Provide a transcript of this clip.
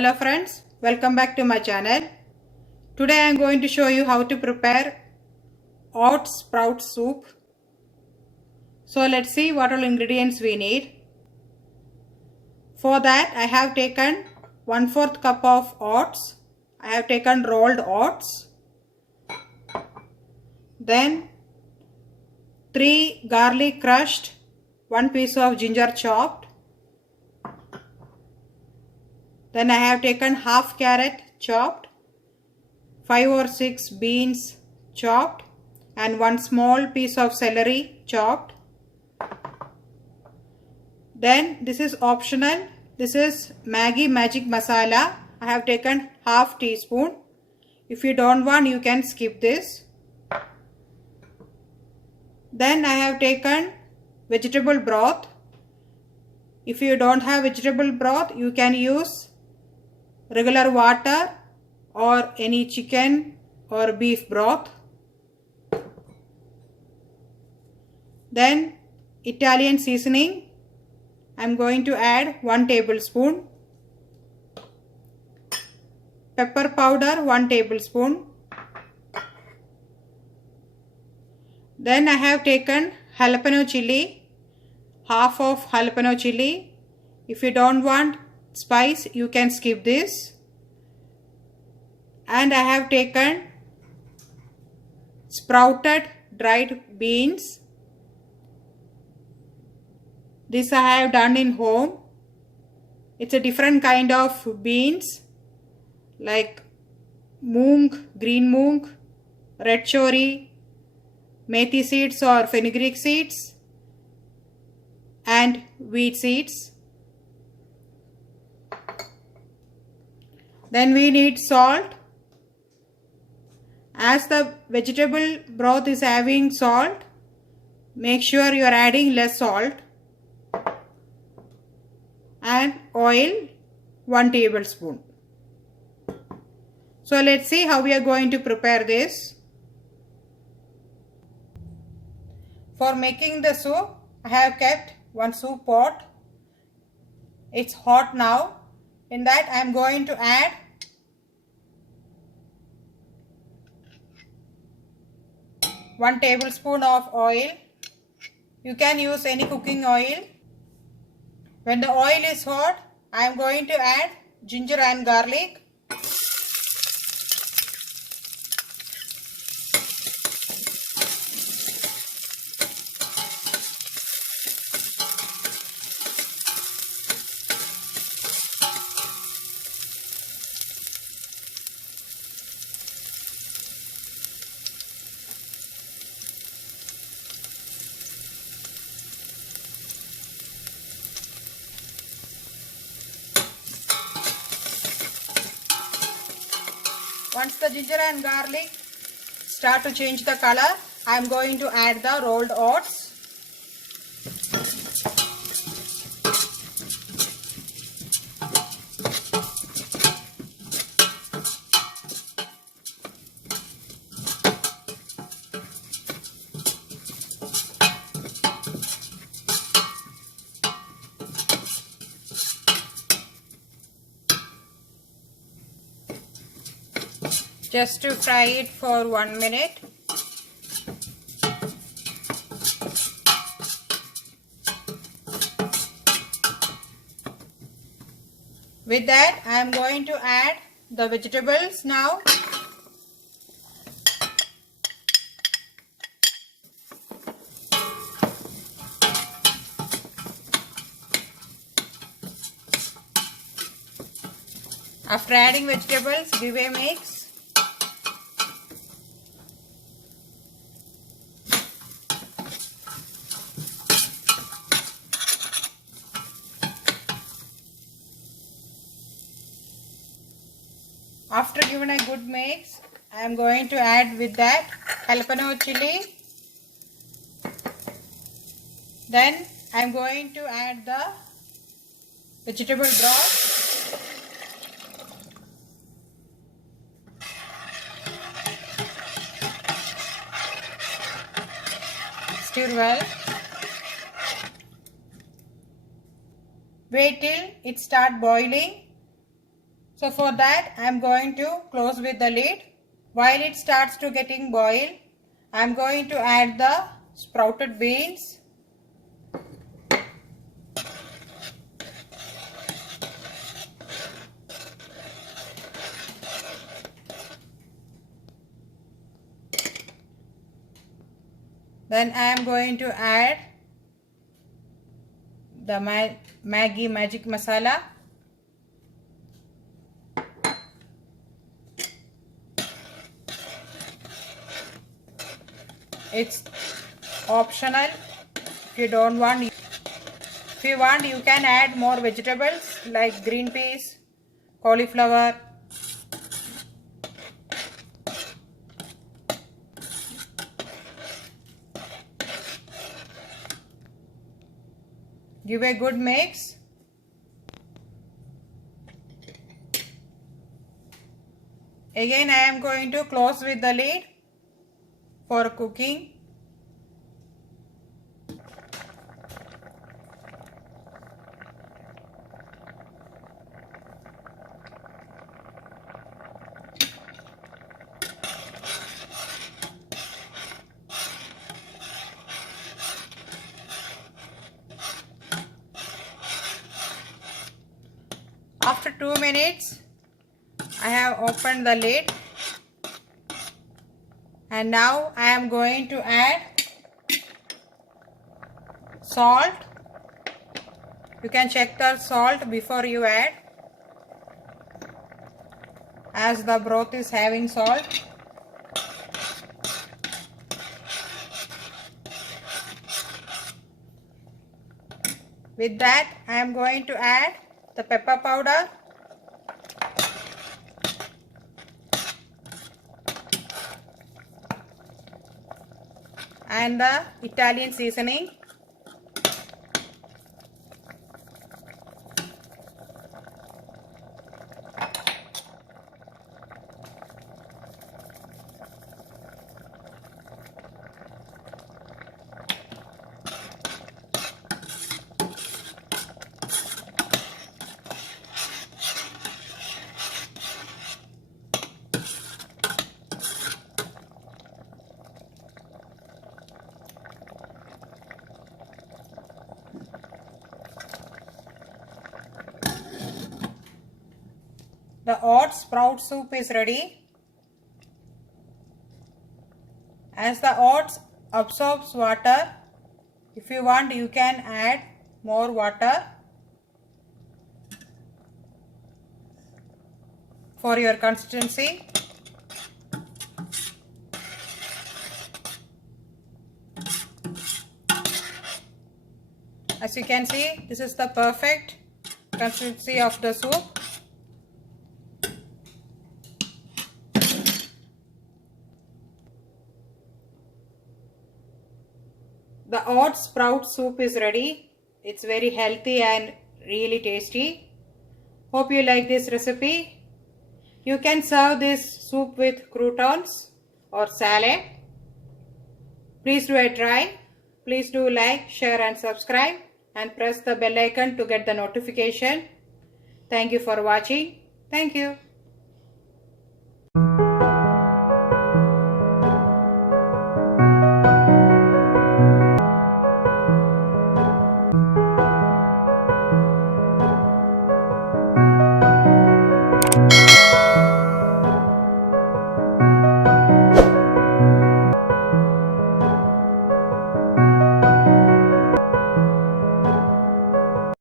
Hello friends, welcome back to my channel. Today I am going to show you how to prepare oats sprout soup. So let's see what all ingredients we need. For that I have taken 1/4 cup of oats. I have taken rolled oats. Then 3 garlic crushed, 1 piece of ginger chopped. Then I have taken half carrot chopped, 5 or 6 beans chopped, and 1 small piece of celery chopped. Then this is optional. This is Maggi magic masala. I have taken half teaspoon. If you don't want, you can skip this. Then I have taken vegetable broth. If you don't have vegetable broth, you can use regular water or any chicken or beef broth. Then Italian seasoning. I am going to add 1 tablespoon. Pepper powder 1 tablespoon. Then I have taken jalapeno chili, half of jalapeno chili. If you don't want spice, you can skip this. And I have taken sprouted dried beans. This I have done in home. It's a different kind of beans like moong, green moong, red chori, methi seeds or fenugreek seeds, and wheat seeds. Then we need salt. As the vegetable broth is having salt, make sure you are adding less salt. And oil 1 tablespoon. So let's see how we are going to prepare this. For making the soup, I have kept 1 soup pot. It's hot now. In that I am going to add one tablespoon of oil. You can use any cooking oil. When the oil is hot, I am going to add ginger and garlic. Once the ginger and garlic start to change the color, I am going to add the rolled oats. Just to fry it for 1 minute. With that, I am going to add the vegetables now. After adding vegetables, give a mix. After giving a good mix, I am going to add with that jalapeno chili. Then I am going to add the vegetable broth. Stir well. Wait till it start boiling. So for that I am going to close with the lid. While it starts to getting boil, I am going to add the sprouted beans. Then I am going to add the Maggi magic masala. It's optional. If you don't want, if you want, you can add more vegetables like green peas, cauliflower. Give a good mix. Again I am going to close with the lid for cooking. After 2 minutes, I have opened the lid and now I am going to add salt. You can check the salt before you add, as the broth is having salt. With that, I am going to add the pepper powder, and the Italian seasoning. The oats sprout soup is ready. As the oats absorbs water, if you want you can add more water for your consistency. As you can see, this is the perfect consistency of the soup. The oats sprout soup is ready. It's very healthy and really tasty. Hope you like this recipe. You can serve this soup with croutons or salad. Please do a try. Please do like, share and subscribe and press the bell icon to get the notification. Thank you for watching. Thank you.